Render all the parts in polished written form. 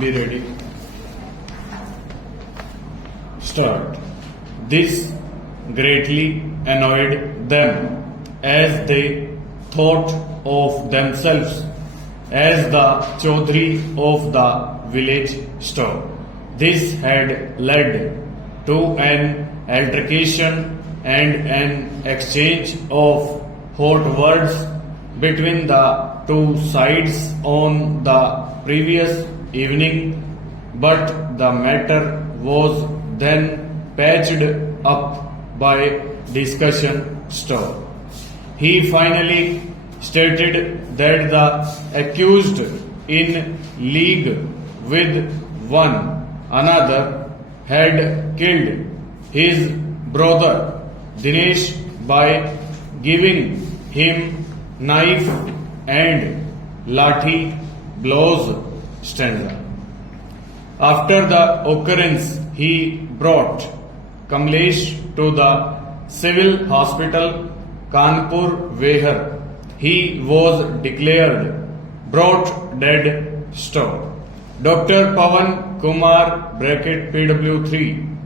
Be ready. Start. This greatly annoyed them as they thought of themselves as the Chaudhry of the village store. This had led to an altercation and an exchange of hot words between the two sides on the previous evening, but the matter was then patched up by discussion stop. He finally stated that the accused in league with one another had killed his brother Dinesh by giving him knife and lathi blows. Stanza. After the occurrence, he brought Kamlesh to the civil hospital Kanpur where he was declared brought dead. Stop. Dr. Pawan Kumar (PW3),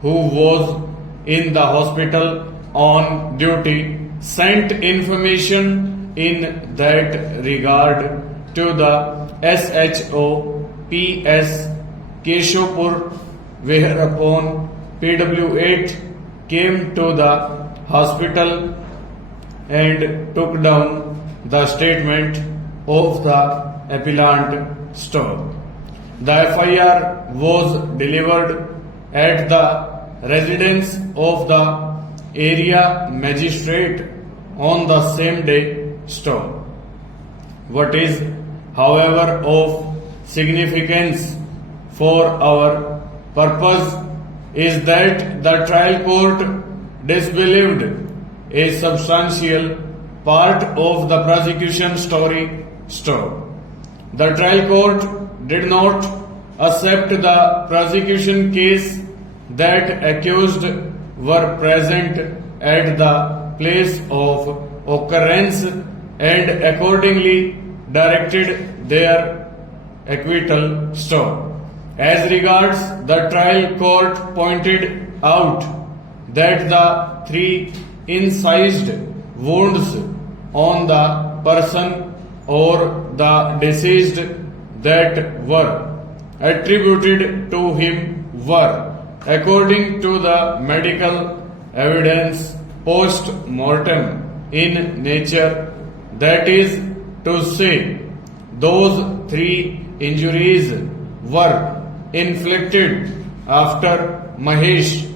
who was in the hospital on duty, sent information in that regard to the SHO PS Keshopur, whereupon PW8 came to the hospital and took down the statement of the appellant. Stop. The FIR was delivered at the residence of the area magistrate on the same day. Stop. What is, however, of significance for our purpose is that the trial court disbelieved a substantial part of the prosecution story. Stop. The trial court did not accept the prosecution case that accused were present at the place of occurrence and accordingly directed their acquittal. Stop. As regards the trial court pointed out that the 3 incised wounds on the person or the deceased that were attributed to him were, according to the medical evidence, post-mortem in nature. That is to say, those 3 injuries were inflicted after Mahesh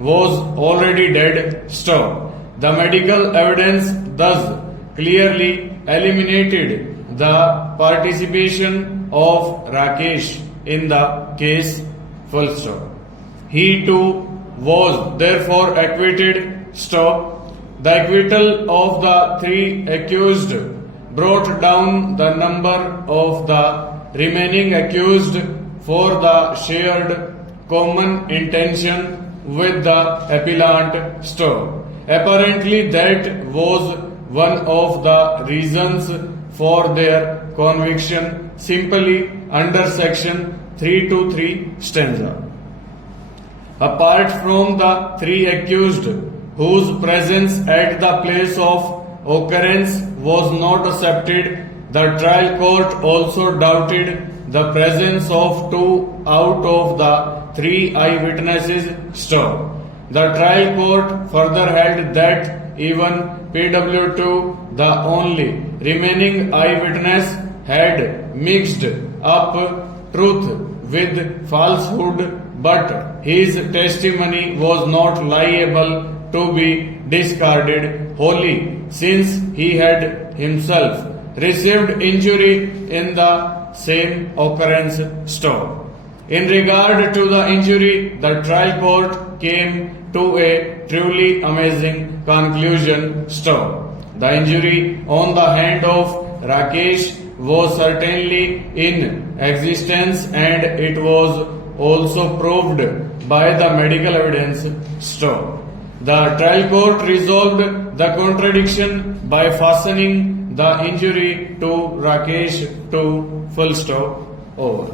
was already dead. Stop. The medical evidence thus clearly eliminated the participation of Rakesh in the case. Full stop. He too was therefore acquitted. Stop. The acquittal of the 3 accused brought down the number of the remaining accused for the shared common intention with the appellant. Stop. Apparently that was one of the reasons for their conviction, simply under section 323 stanza. Apart from the 3 accused whose presence at the place of occurrence was not accepted, the trial court also doubted the presence of 2 out of the 3 eyewitnesses. Stop. The trial court further held that even PW2, the only remaining eyewitness, had mixed up truth with falsehood, but his testimony was not liable to be discarded wholly, since he had himself received injury in the same occurrence. Stop. In regard to the injury, the trial court came to a truly amazing conclusion. Stop. The injury on the hand of Rakesh was certainly in existence and it was also proved by the medical evidence. Stop. The trial court resolved the contradiction by fastening the injury to Rakesh to full stop. Over.